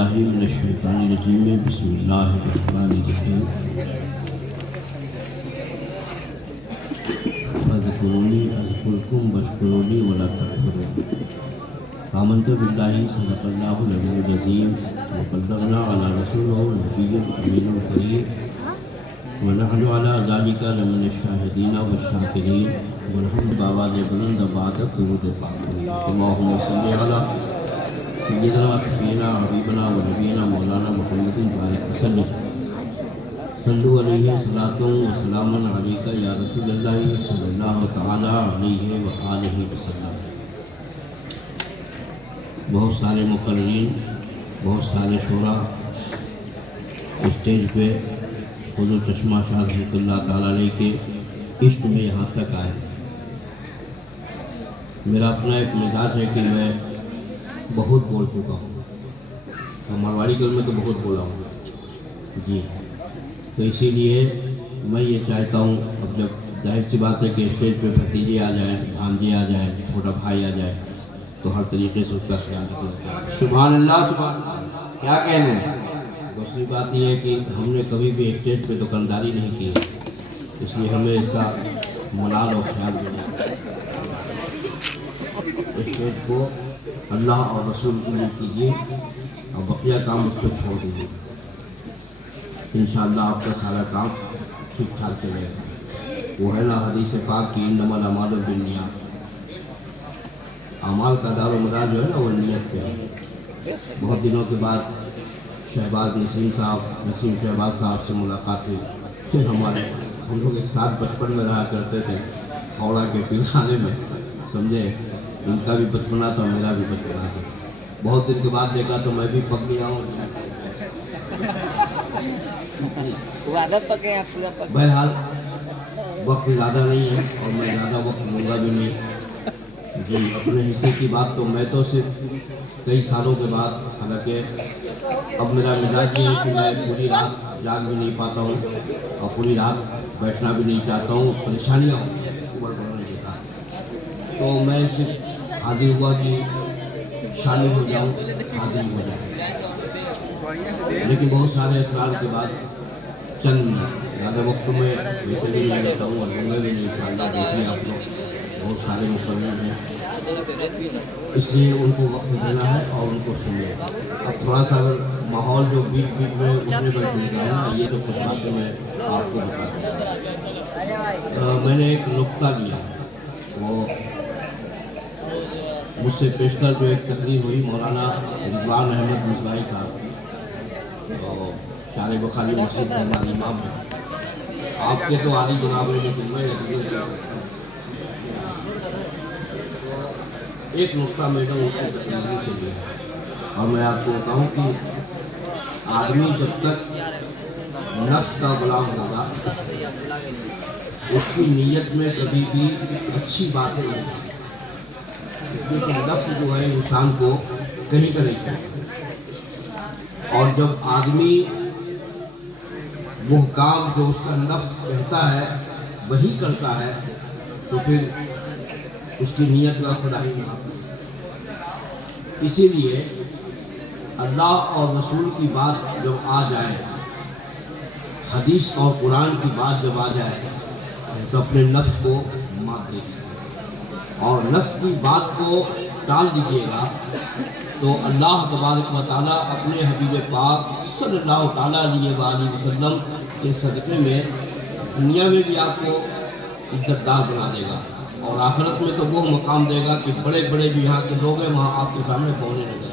باللہ من الشیطان الرجیم بسم اللہ الرحمن الرحیم فاذکرونی اذکرکم واشکرونی ولا تکفرون آمنت باللہ صدق اللہ العلی العظیم وبلغنا علی رسولہ النبی الامین الکریم ونحن علی ذلک لمن الشاہدین والشاکرین والحمد بآواز بلند بعد درود پاک اللہم صلی علی سیدنا شفیعنا حبیبنا و نبینا مولانا محمد بارک وسلم صلو علیہ صلاۃ و سلام علیک یا رسول اللہ صلی اللہ تعالی علیہ وآلہ وسلم۔ بہت سارے مقررین، بہت سارے شعراء اسٹیج پہ حضور چشمہ شاہ رحمۃ اللہ تعالی علیہ کے عشق میں یہاں تک آئے۔ میرا اپنا ایک مزاج ہے کہ میں بہت بول چکا ہوں، مارواڑی گل میں تو بہت بولا ہوں جی، تو اسی لیے میں یہ چاہتا ہوں اب جب ظاہر سی بات ہے کہ اسٹیج پہ بھتیجے آ جائیں، بھانجے آ جائیں، چھوٹا بھائی آ جائے تو ہر طریقے سے اس کا خیال رکھنا ہے۔ سبحان اللہ سبحان اللہ، کیا کہنے ہیں۔ دوسری بات یہ ہے کہ ہم نے کبھی بھی اسٹیج پہ دکانداری نہیں کی، اس لیے ہمیں اس کا ملال اور خیال دینا ہے۔ اسٹیج کو اللہ اور رسول کے لیے کیجیے اور بقیہ کام اس پہ چھوڑ دیجیے، انشاءاللہ آپ کا سارا کام ٹھیک ٹھاک چلے گا۔ وہ ہے نا حدیث پاک کی انما الاعمال بالنیات، اعمال کا دار و مدار جو ہے نا وہ نیت پہ ہے۔ بہت دنوں کے بعد شہباز نسیم شہباز صاحب سے ملاقات ہوئی، پھر ہم لوگ ایک ساتھ بچپن میں رہا کرتے تھے ہاوڑہ کے پیرخانے میں، سمجھے، ان کا بھی بچپنا تھا میرا بھی بچپنا تھا۔ بہت دن کے بعد دیکھا تو میں بھی پک گیا ہوں۔ بہرحال وقت زیادہ نہیں ہے اور میں زیادہ وقت لوں گا بھی نہیں جی۔ اپنے حصے کی بات تو میں تو صرف کئی سالوں کے بعد، حالانکہ اب میرا مزاج یہ ہے کہ میں پوری رات جاگ بھی نہیں پاتا ہوں اور پوری رات بیٹھنا بھی نہیں چاہتا ہوں، پریشانیاں اوپر بڑھنے دیتا، تو میں صرف حاضر ہوا کہ شامل ہو جاؤں، حاضر ہو جاؤں۔ لیکن بہت سارے اسرار کے بعد چند منٹ، زیادہ وقت میں ویسے بھی نہیں لیتا ہوں اور لوں گا بھی نہیں، انشاءاللہ دیکھیے آپ لوگ بہت سارے مقرر ہیں، اس لیے ان کو وقت دینا ہے اور ان کو سننا ہے۔ اب تھوڑا سا اگر ماحول جو بیچ بیچ میں اٹھنے بیٹھنے کا ہے نا، یہ تو کچھ باتیں میں آپ کو بتا دوں۔ میں نے ایک نقطہ لیا، وہ مجھ سے پیشتر جو ایک تقریر ہوئی مولانا رضوان احمد مصباحی صاحب، شارع بخاری مسجد کے ہمارے امام ہیں، آپ کے تو عالی جناب ہیں لیکن میں ایک نقطہ میں نے ان کی تقریر سے لیا اور میں آپ کو بتاؤں کہ آدمی جب تک نفس کا غلام ہوگا اس کی نیت میں کبھی بھی اچھی باتیں نہیں ہوتی، کیونکہ نفس جو ہے انسان کو کہیں کا نہیں چاہتا، اور جب آدمی وہ کام جو اس کا نفس کہتا ہے وہی کرتا ہے تو پھر اس کی نیت کا خدا ہی نہیں۔ اسی لیے اللہ اور رسول کی بات جب آ جائے، حدیث اور قرآن کی بات جب آ جائے تو اپنے نفس کو مات دیجیے اور نفس کی بات کو ٹال دیجیے گا، تو اللہ تبارک و تعالیٰ اپنے حبیب پاک صلی اللہ تعالیٰ علیہ وآلہ وسلم کے صدقے میں دنیا میں بھی آپ کو عزت دار بنا دے گا اور آخرت میں تو وہ مقام دے گا کہ بڑے بڑے جو یہاں کے لوگ ہیں وہاں آپ کے سامنے بولنے لگے گا۔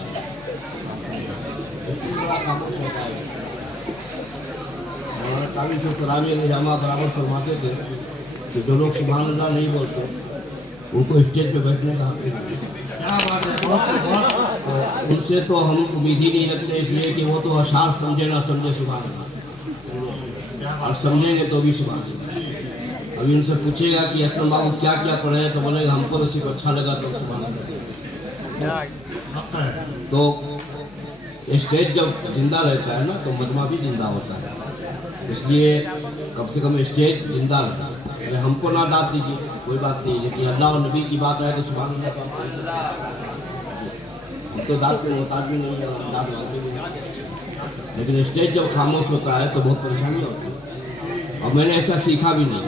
قاضی سے سلامی نظامہ برابر فرماتے تھے کہ جو لوگ سبحان اللہ نہیں بولتے ان کو اسٹیج پہ بیٹھنے کا حق نہیں، ان سے تو ہم امید ہی نہیں رکھتے، اس لیے کہ وہ تو اشعار سمجھے نہ سمجھے سبحان اللہ، اور سمجھیں گے تو بھی سبحان اللہ۔ ابھی ان سے پوچھے گا کہ اسلم بابو کیا کیا پڑھے ہیں تو بولے گا ہم کو تو صرف اچھا لگا تو سبحان اللہ۔ تو اسٹیج جب زندہ رہتا ہے نا تو مجمع بھی زندہ ہوتا ہے، اس لیے کم سے کم اسٹیج زندہ رہتا ہے۔ ہم کو نہ داد دیجیے کوئی بات نہیں، لیکن اللہ اور نبی کی بات آئے تو سبحان اللہ۔ تو دانت کے محتاج بھی نہیں ہے اور دانت مانگتے بھی نہیں، لیکن اسٹیج جب خاموش ہوتا ہے تو بہت پریشانی ہوتی ہے، اور میں نے ایسا سیکھا بھی نہیں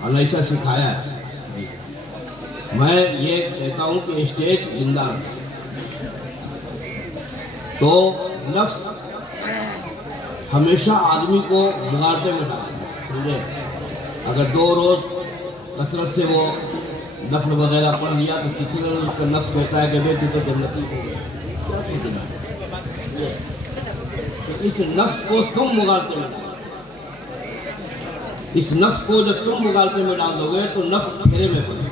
اور نہ ایسا سکھایا ہے۔ میں یہ کہتا ہوں کہ اسٹیج زندہ رہے تو نفس ہمیشہ آدمی کو مغالطے میں ڈالتا ہے، سمجھے؟ اگر 2 روز کثرت سے وہ نفل وغیرہ پڑھ لیا تو کسی نے اس کا نفس کہتا ہے کہ بے تو جنتی ہو گئی، کیا سوچنا ہے؟ تو اس نفس کو تم مغالطے میں ڈالو، اس نفس کو جب تم مغالطے میں ڈال دو گے تو نفس پھیرے میں پڑے گا،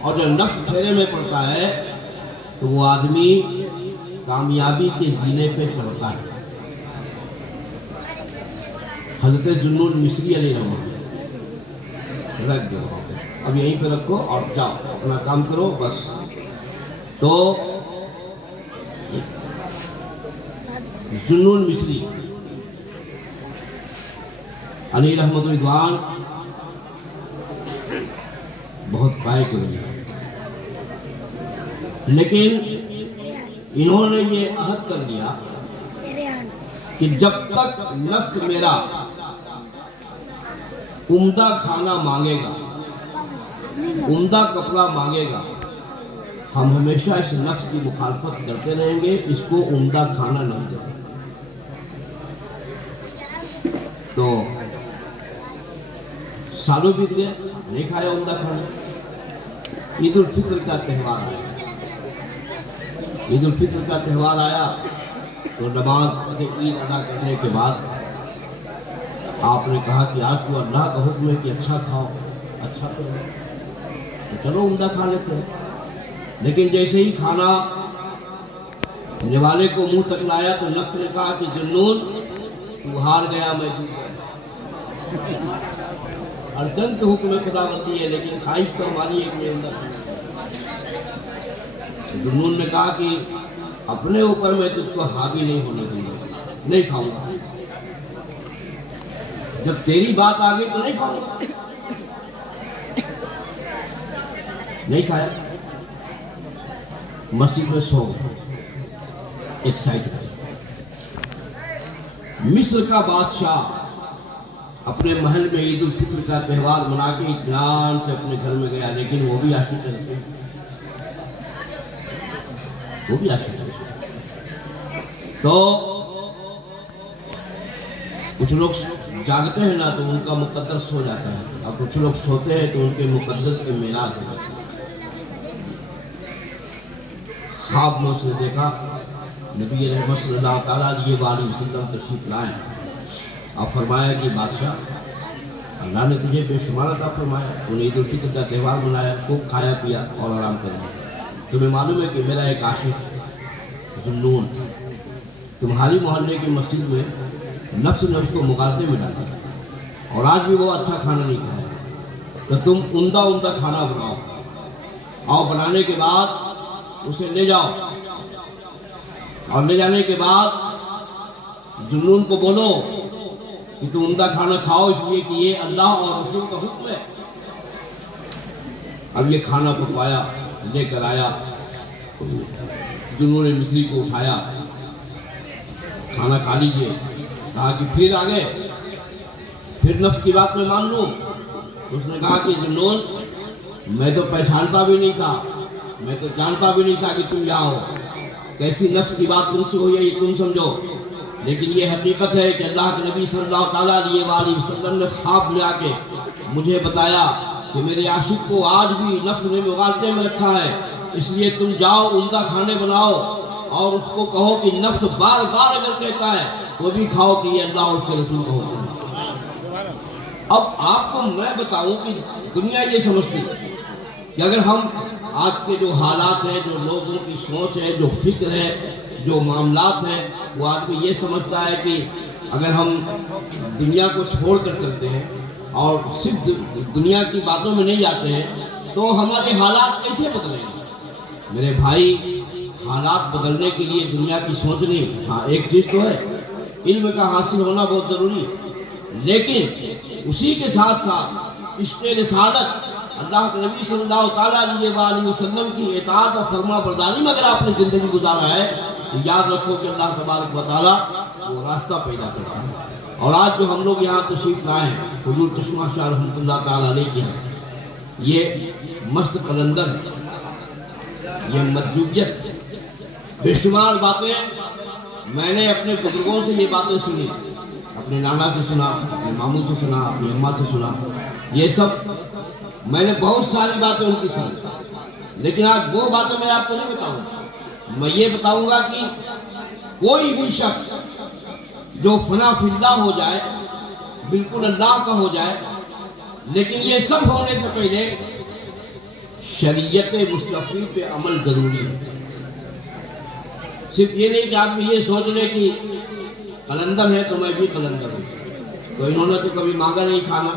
اور جب نفس پھیرے میں پڑتا ہے تو وہ آدمی کامیابی کے زینے پہ چڑھتا ہے۔ حضرت ذوالنون مصری علیہ الرحمہ رکھ دو، اب یہیں پہ رکھو اور جاؤ اپنا کام کرو بس۔ تو ذوالنون مصری علیہ رحمۃ الرضوان بہت پائے کے بنے، لیکن انہوں نے یہ عہد کر لیا کہ جب تک نفس میرا عمدہ کھانا مانگے گا، عمدہ کپڑا مانگے گا، ہم ہمیشہ اس نفس کی مخالفت کرتے رہیں گے، اس کو عمدہ کھانا نہیں دیں گے۔ تو سالوں بیت گئے، نہیں کھایا عمدہ کھانا۔ عید الفطر کا تہوار آیا، عید الفطر کا تہوار آیا تو نماز عید ادا کرنے کے بعد آپ نے کہا کہ آج تو اللہ کا حکم ہے کہ اچھا کھاؤ، اچھا کرو، تو چلو عمدہ کھا لیتے ہیں۔ لیکن جیسے ہی کھانا نوالے کو منہ تک لایا تو نفس نے کہا کہ ذوالنون تو ہار گیا، میں جیت گیا۔ ہر دن تو حکم خدا بندی ہے لیکن خواہش تو ہماری ایک میں عمدہ کھانا۔ ذوالنون نے کہا کہ اپنے اوپر میں تجھ کو حاوی نہیں ہونے دوں گا، نہیں کھاؤں گا، جب تیری بات آ گئی تو نہیں کھاؤں گا، نہیں کھایا۔ مسجد میں سو ایک سائڈ پہ۔ مصر کا بادشاہ اپنے محل میں عید الفطر کا تہوار منا کے اطمینان سے اپنے گھر میں گیا، لیکن وہ بھی عاشق کرتے ہیں، وہ بھی عاشق کرتے ہیں۔ تو کچھ لوگ جاگتے ہیں نا تو ان کا مقدر سو جاتا ہے، اور کچھ لوگ سوتے ہیں تو ان کے مقدر کے میراث ہو جاتا ہے۔ خواب میں اس نے دیکھا نبی رحمت صلی اللہ تعالیٰ علیہ وآلہ وسلم تشریف لائے اور فرمایا کہ بادشاہ اللہ نے تجھے بے شمار عطا فرمایا، تو نے عید الفطر کا تہوار منایا، خوب کھایا پیا اور آرام کر لیا۔ تمہیں معلوم ہے کہ میرا ایک عاشق ذوالنون تمہاری محلے کی مسجد میں نفس نے اس کو مغالطے میں ڈالا اور آج بھی وہ اچھا کھانا نہیں کھایا، تو تم عمدہ کھانا بناؤ، اور بنانے کے بعد اسے لے جاؤ، اور لے جانے کے بعد ذوالنون کو بولو کہ تم عمدہ کھانا کھاؤ، اس لیے کہ یہ اللہ اور رسول کا حکم ہے۔ اب یہ کھانا پکوایا، لے کر آیا، ذوالنون مصری کو اٹھایا، کھانا کھا لیجیے، کہا کہ پھر آگے، پھر نفس کی بات میں مان لوں؟ اس نے کہا کہ ذوالنون میں تو پہچانتا بھی نہیں تھا، میں تو جانتا بھی نہیں تھا کہ تم یہاں ہو، کیسی نفس کی بات تم سے ہوئی ہے یہ تم سمجھو، لیکن یہ حقیقت ہے کہ اللہ کے نبی صلی اللہ تعالیٰ علیہ وآلہ وسلم نے خواب میں آ کے مجھے بتایا کہ میرے عاشق کو آج بھی نفس نے مغالطے میں رکھا ہے، اس لیے تم جاؤ عمدہ کھانے بناؤ اور اس کو کہو کہ نفس بار بار اگر کہتا ہے وہ بھی کھاؤ کہ یہ اللہ اور اس کے رسول کا حکم ہے۔ اب آپ کو میں بتاؤں کہ دنیا یہ سمجھتی ہے کہ اگر ہم آج کے جو حالات ہیں، جو لوگوں کی سوچ ہے، جو فکر ہے، جو معاملات ہیں، وہ آدمی یہ سمجھتا ہے کہ اگر ہم دنیا کو چھوڑ کر چلتے ہیں اور صرف دنیا کی باتوں میں نہیں جاتے ہیں تو ہمارے حالات کیسے بدلیں گے؟ میرے بھائی، حالات بدلنے کے لیے دنیا کی سوچ نہیں، ہاں ایک چیز تو ہے علم کا حاصل ہونا بہت ضروری ہے، لیکن اسی کے ساتھ ساتھ عشق رسالت اللہ کے نبی صلی اللہ تعالیٰ علیہ وسلم کی اطاعت اور فرما برداری میں اگر آپ نے زندگی گزارا ہے تو یاد رکھو کہ اللہ تبارک و تعالیٰ وہ راستہ پیدا کرتا ہے. اور آج جو ہم لوگ یہاں تشریف لائے ہیں حضور چشمہ شاہ رحمۃ اللہ تعالیٰ علیہ کے ہیں، یہ مست قلندر، یہ مجذوبیت، بے شمار باتیں میں نے اپنے بزرگوں سے یہ باتیں سنی، اپنے نانا سے سنا، اپنے ماموں سے سنا، اپنی اماں سے سنا. یہ سب میں نے بہت ساری باتیں ان کی سنی، لیکن آج وہ باتیں میں آپ کو نہیں بتاؤں گا. میں یہ بتاؤں گا کہ کوئی بھی شخص جو فنا فی اللہ ہو جائے، بالکل اللہ کا ہو جائے، لیکن یہ سب ہونے سے پہلے شریعت مصطفی پہ عمل ضروری ہے. صرف یہ نہیں کہ آدمی یہ سوچ لے کہ قلندر ہے تو میں بھی قلندر ہوں. تو انہوں نے تو کبھی مانگا نہیں کھانا،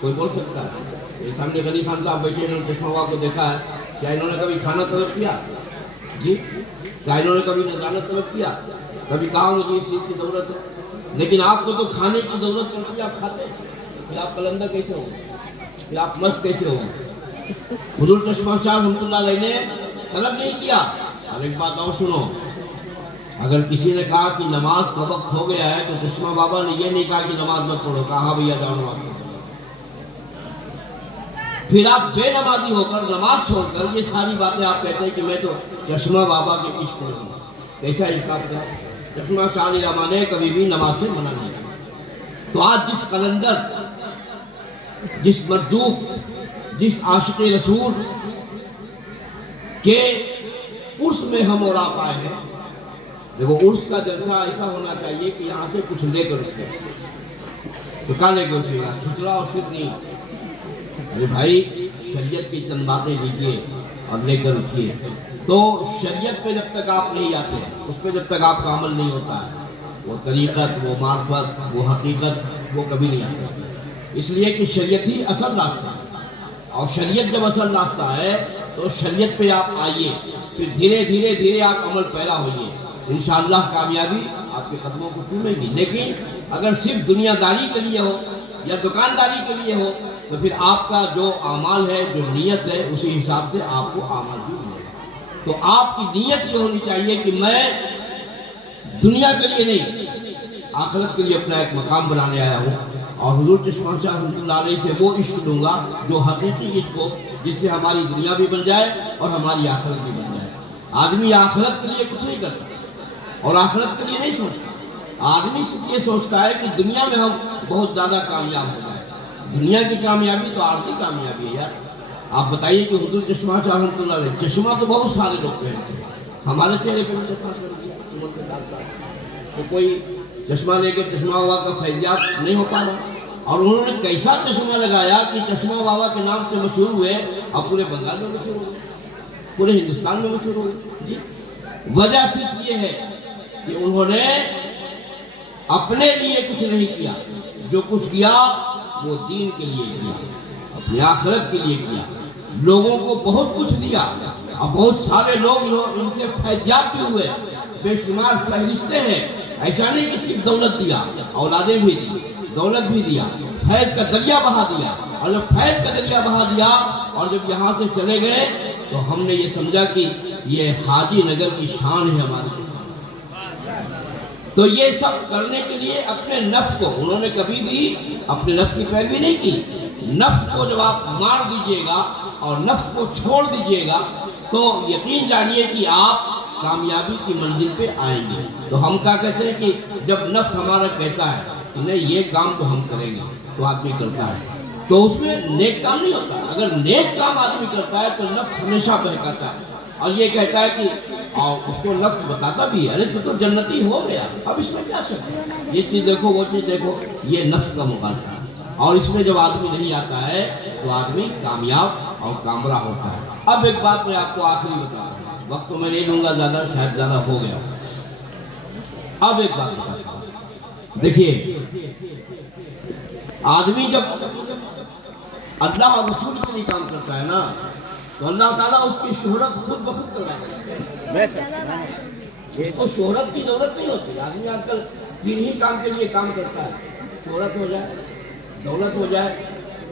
کوئی بول سکتا ہے؟ یہ سامنے غنی خان صاحب بیٹھے، انہوں نے چشمہ بابا کو دیکھا ہے، کیا انہوں نے کبھی کھانا طلب کیا؟ جی کیا انہوں نے کبھی نذرانہ طلب کیا؟ کبھی کہا مجھے اس چیز کی ضرورت ہے؟ لیکن آپ کو تو کھانے کی ضرورت پڑتی ہے، آپ کھاتے ہیں، پھر آپ قلندر کیسے ہوں؟ پھر آپ مست کیسے ہوں؟ حضور چشمہ شاہ رحمۃ اللہ علیہ نے طلب نہیں کیا. اور ایک بات اور سنو، اگر کسی نے کہا کہ نماز کا وقت ہو گیا ہے تو چشمہ بابا نے یہ نہیں کہا کہ نماز مت پڑھو، کہا ہاں بھیا جاؤ نماز پڑھو. پھر آپ بے نمازی ہو کر، نماز چھوڑ کر یہ ساری باتیں آپ کہتے ہیں کہ میں تو چشمہ بابا کے عشق میں ہوں. کیسا انصاف ہے؟ چشمہ شاہ علی رحمٰ نے کبھی بھی نماز سے منع نہیں کیا. تو آج جس قلندر، جس مجذوب، جس عاشق رسول کے عرس میں ہم اور آپ آئے ہیں، دیکھو عرس کا جلسہ ایسا ہونا چاہیے کہ یہاں سے کچھ لے کر اٹھے. تو کیا لے کے اٹھے گا؟ کھچڑا اور صرف نہیں. ارے بھائی شریعت کی چند باتیں لیجیے اور لے کر اٹھیے. تو شریعت پہ جب تک آپ نہیں آتے، اس پہ جب تک آپ کا عمل نہیں ہوتا ہے، وہ طریقت، وہ معرفت، وہ حقیقت وہ کبھی نہیں آتی. اس لیے کہ شریعت ہی اصل راستہ ہے، اور شریعت جب اصل راستہ ہے تو شریعت پہ آپ آئیے، پھر دھیرے دھیرے دھیرے آپ عمل پیدا ہوئیے، انشاءاللہ کامیابی آپ کے قدموں کو چومے گی. لیکن اگر صرف دنیا داری کے لیے ہو یا دکانداری کے لیے ہو تو پھر آپ کا جو اعمال ہے، جو نیت ہے، اسی حساب سے آپ کو اعمال بھی ملے گا. تو آپ کی نیت یہ ہونی چاہیے کہ میں دنیا کے لیے نہیں، آخرت کے لیے اپنا ایک مقام بنانے آیا ہوں، اور حضور چشمہ شاہ رحمۃ اللہ علیہ سے وہ عشق دوں گا جو حقیقی عشق ہو، جس سے ہماری دنیا بھی بن جائے اور ہماری آخرت بھی بن جائے. آدمی آخرت کے لیے کچھ نہیں کرتا اور آخرت کے لیے نہیں سوچتا. آدمی صرف یہ سوچتا ہے کہ دنیا میں ہم بہت زیادہ کامیاب ہو جائیں. دنیا کی کامیابی تو عارضی کامیابی ہے یار. آپ بتائیے کہ حضور چشمہ شاہ رحمۃ اللہ علیہ، چشمہ تو بہت سارے لوگ پہنتے ہیں، ہمارے چہرے پہ بھی چشمہ چھوڑ دیا عمر کے ساتھ ساتھ. تو کوئی چشمہ لے کے چشمہ بابا کا فیضیاب نہیں ہو پا رہا. اور انہوں نے کیسا چشمہ لگایا کہ چشمہ بابا کے نام سے مشہور ہوئے، اور پورے بنگال میں مشہور ہوئے، پورے ہندوستان میں مشہور ہوئے. جی وجہ صرف یہ ہے کہ انہوں نے اپنے لیے کچھ نہیں کیا، جو کچھ کیا وہ دین کے لیے کیا، اپنی آخرت کے لیے کیا. لوگوں کو بہت کچھ دیا اور بہت سارے لوگ ان سے فیضیاب بھی ہوئے، بے شمار فہرستیں ہیں. ایسا نہیں کہ صرف دولت دیا، اولادیں بھی دی، دولت بھی دیا، فیض کا دریا بہا دیا. اور جب فیض کا دریا بہا دیا اور جب یہاں سے چلے گئے تو ہم نے یہ سمجھا کہ یہ حاجی نگر کی شان ہے ہمارے. تو یہ سب کرنے کے لیے اپنے نفس کو، انہوں نے کبھی بھی اپنے نفس کی پیروی نہیں کی. نفس کو جب آپ مار دیجئے گا اور نفس کو چھوڑ دیجئے گا تو یقین جانیے کہ آپ کامیابی کی منزل پہ آئیں گے. تو ہم کیا کہتے ہیں کہ جب نفس ہمارا کہتا ہے کہ نہیں یہ کام تو ہم کریں گے تو آدمی کرتا ہے، تو اس میں نیک کام نہیں ہوتا. اگر نیک کام آدمی کرتا ہے تو نفس ہمیشہ بہکاتا ہے اور یہ کہتا ہے کہ اور اس کو نفس بتاتا بھی ہے، ارے تو جنتی ہو گیا، اب اس میں کیا شک ہے، یہ چیز دیکھو وہ چیز دیکھو. یہ نفس کا مقابلہ ہے اور اس میں جب آدمی نہیں آتا ہے تو آدمی کامیاب اور کامرہ ہوتا ہے. اب ایک بات میں آپ کو آخری بتا رہا ہوں، وقت تو میں نہیں لوں گا زیادہ، شاید زیادہ ہو گیا. اب ایک بات بتاتا ہوں، دیکھیے آدمی جب اللہ اور رسول کے لیے کام کرتا ہے نا تو اللہ تعالیٰ اس کی شہرت خود بخود کروا دیتا ہے. یہ تو شہرت کی ضرورت نہیں ہوتی. آدمی آج کل تین ہی کام کے لیے کام کرتا ہے، شہرت ہو جائے، دولت ہو جائے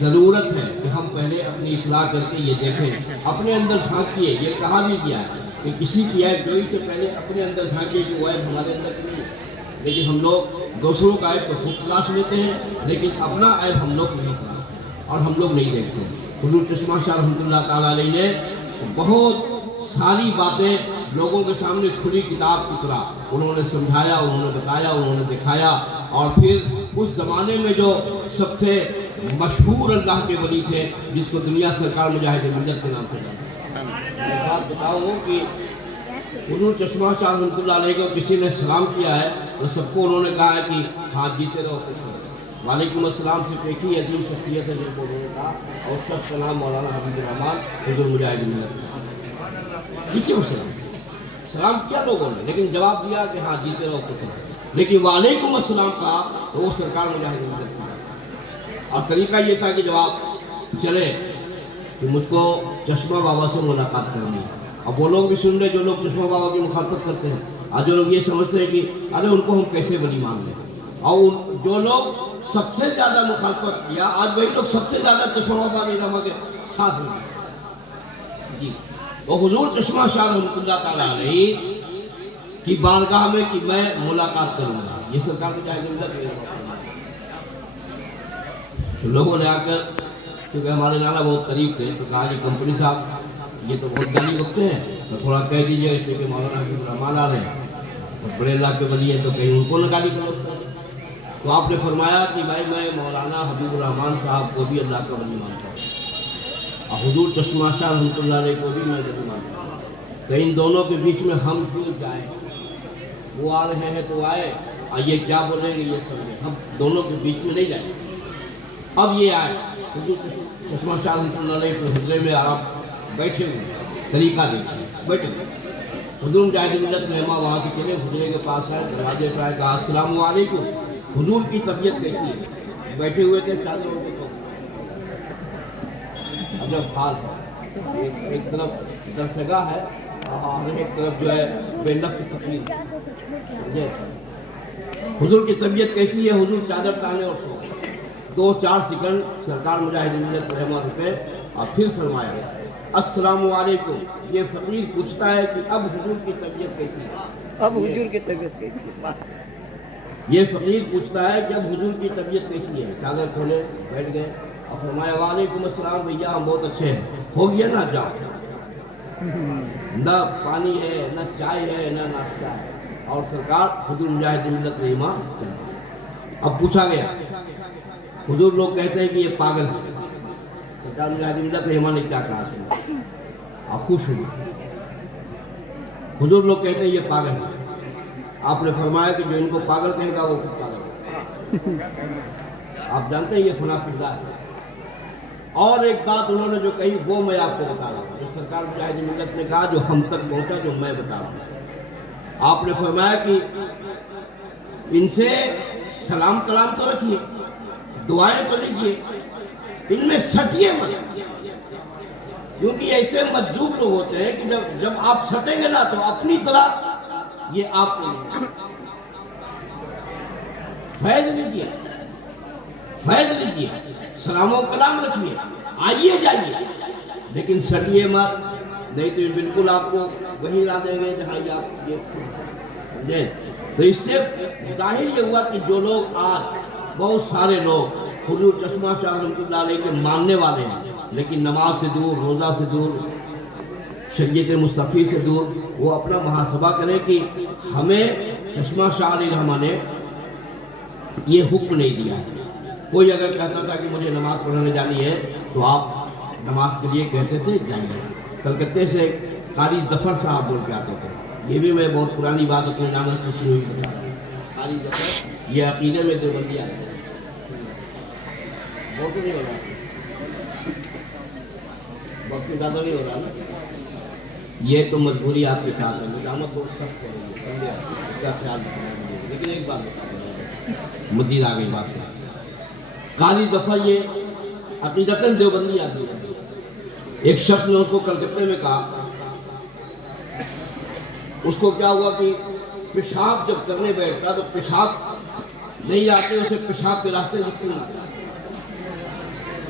ضرورت ہے کہ ہم پہلے اپنی اصلاح کر کے یہ دیکھیں، اپنے اندر جھانکیے. یہ کہا بھی گیا ہے کہ کسی کی عیب جوئی سے پہلے اپنے اندر جھانکیے کہ وہ عیب ہمارے اندر نہیں ہے. لیکن ہم لوگ دوسروں کا عیب تو خود تلاش لیتے ہیں، لیکن اپنا عیب ہم لوگ نہیں تلاش اور ہم لوگ نہیں دیکھتے. حضور چشمہ شاہ رحمۃ اللہ تعالیٰ علیہ نے بہت ساری باتیں لوگوں کے سامنے کھلی کتاب کی طرح انہوں نے سمجھایا، انہوں نے بتایا، انہوں نے دکھایا. اور پھر اس زمانے میں جو سب سے مشہور اللہ کے ولی تھے جس کو دنیا سرکار مجاہد ملت کے نام سے جانتے ہیں، ایک بات بتاؤں کہ حضور چشمہ شاہ رحمۃ اللہ علیہ کو کسی نے سلام کیا ہے تو سب کو انہوں نے کہا ہے کہ ہاتھ جیتے رہو خوش رہو. وعلیکم السلام سے ایک ہی عظیم شخصیت ہے جن کو انہوں نے کہا، اور سب کا نام مولانا حبیب الرحمان حضور مجاہد ملت. کسی کو سلام کیا لوگوں نے، لیکن جواب دیا کہ ہاں جیتے رہو خوش رہو. لیکن وعلیکم السلام کہا تو وہ سرکار مجاہد ملت کی. اور طریقہ یہ تھا کہ جواب چلے کہ مجھ کو چشمہ بابا سے ملاقات کرنی ہے. اب وہ لوگ بھی سن رہے جو لوگ چشمہ بابا کی مخالفت کرتے ہیں، اور جو لوگ یہ سمجھتے ہیں کہ ارے ان کو ہم کیسے ولی مان لیں. اور جو لوگ سب سے زیادہ مخالفت کیا، آج وہی لوگ سب سے زیادہ چشمہ بابا علیہ رحمہ کے ساتھ ہیں. جی وہ حضور چشمہ شاہ رحمۃ اللہ تعالیٰ علیہ کی بارگاہ میں کہ میں ملاقات کروں گا، یہ سرکار کو چاہے ملت لوگوں نے آ کر، کیونکہ ہمارے نانا بہت قریب تھے، تو کہا کہ کمپنی صاحب یہ تو بہت دانی وقت ہیں تو تھوڑا کہہ دیجیے اس لیے کہ مولانا حبیب الرحمان آ رہے ہیں اور بڑے اللہ کے ولی ہیں تو کہیں ان کو نہ گالی گلوچ کریں. تو آپ نے فرمایا کہ بھائی میں مولانا حبیب الرحمان صاحب کو بھی اللہ کا ولی مانتا ہوں اور حضور چشمہ شاہ رحمۃ اللہ علیہ کو بھی میں ولی مانتا ہوں. تو ان دونوں کے بیچ میں ہم کیوں جائیں؟ وہ آ رہے ہیں تو آئے، اور یہ کیا بولیں گے یہ سمجھیں، ہم دونوں کے بیچ میں نہیں جائیں. اب یہ آئے حضور چشمہ شاہ رحمۃ اللہ علیہ کے حضرے میں آپ بیٹھے ہوئے، طریقہ دیکھیے بیٹھے. حضور مجاہد ملت رحمہ وہاں سے چلے حضرے کے پاس آئے، دروازے پر آئے، کہا السلام علیکم. حضور کی طبیعت کیسی ہے؟ بیٹھے ہوئے تھے چادر اوڑھ کے. تو عجب حال ہے، ایک طرف درسگاہ ہے اور ایک طرف جو ہے بے نفس تقریر. حضور کی طبیعت کیسی ہے؟ حضور چادر تانے اور سو. 2-4 سیکنڈ سرکار مجاہد ملت رحمہ رکے اور پھر فرمایا السلام علیکم. یہ فقیر پوچھتا ہے کہ اب حضور کی طبیعت کیسی ہے؟ اب حضور کی طبیعت کیسی ہے؟ یہ فقیر پوچھتا ہے کہ اب حضور کی طبیعت کیسی ہے؟ چادر کھولے بیٹھ گئے اور فرمایا وعلیکم السلام بھیا ہم بہت اچھے ہیں. ہو گیا نا جاؤ. نہ پانی ہے، نہ چائے ہے، نہ ناشتہ ہے. اور سرکار حضور مجاہد ملت رحمہ. اب پوچھا گیا، حضور لوگ کہتے ہیں کہ یہ پاگل ہے. سرکار مجاہد ملت رحمہ نے کیا کہا؟ آپ خوش ہوئے. حضور لوگ کہتے ہیں یہ پاگل ہے. آپ نے فرمایا کہ جو ان کو پاگل کہے گا وہ خود پاگل ہے. آپ جانتے ہیں یہ فنا فردہ ہے. اور ایک بات انہوں نے جو کہی وہ میں آپ کو بتا رہا ہوں، جو سرکار مجاہد ملت نے کہا جو ہم تک پہنچا، جو میں بتا رہا ہوں. آپ نے فرمایا کہ ان سے سلام کلام تو رکھیے، دعائیں تو لیجیے، ان میں سٹیے مت. کیونکہ ایسے مجذوب لوگ ہوتے ہیں کہ جب آپ سٹیں گے نا تو اپنی طرح یہ آپ کو فیض لیجیے، فیض لیجیے، سلام و کلام رکھیے، آئیے جائیے، لیکن سٹیے مت. نہیں تو بالکل آپ کو وہی لا دیں گے جہاں آپ یہ سمجھے. تو اس سے ظاہر یہ ہوا کہ جو لوگ آج بہت سارے لوگ حضور چشمہ شاہ رحمۃ اللہ علیہ کے ماننے والے ہیں لیکن نماز سے دور، روزہ سے دور، شریعت مصطفی سے دور، وہ اپنا محاسبہ کریں کہ ہمیں چشمہ شاہ علیہ رحمہ نے یہ حکم نہیں دیا. کوئی اگر کہتا تھا کہ مجھے نماز پڑھنے جانی ہے تو آپ نماز کے لیے کہتے تھے جائیے. کلکتے سے قاری ظفر صاحب بول کے آتے تھے. یہ بھی میں بہت پرانی بات اپنے نام سے سنی ہوئی بتا رہا ہوں. قاری ظفر یہ عقیدے میں دیوبندی آتے ہیں. بہت نہیں ہو رہا، وقت زیادہ نہیں ہو رہا نا. یہ تو مجبوری آپ کے ساتھ ہے. مدامت بہت سخت ہو رہی ہے، اس کا خیال رکھنا. لیکن ایک بات بتا رہا ہوں، مزید آگے بات ہے. قاری ظفر یہ عقیدتاً دیوبندی آدمی ہے. ایک شخص نے اس کو کلکتے میں کہا، اس کو کیا ہوا کہ پیشاب جب کرنے بیٹھتا تو پیشاب نہیں آتے، اسے پیشاب کے راستے لکھتے نہیں.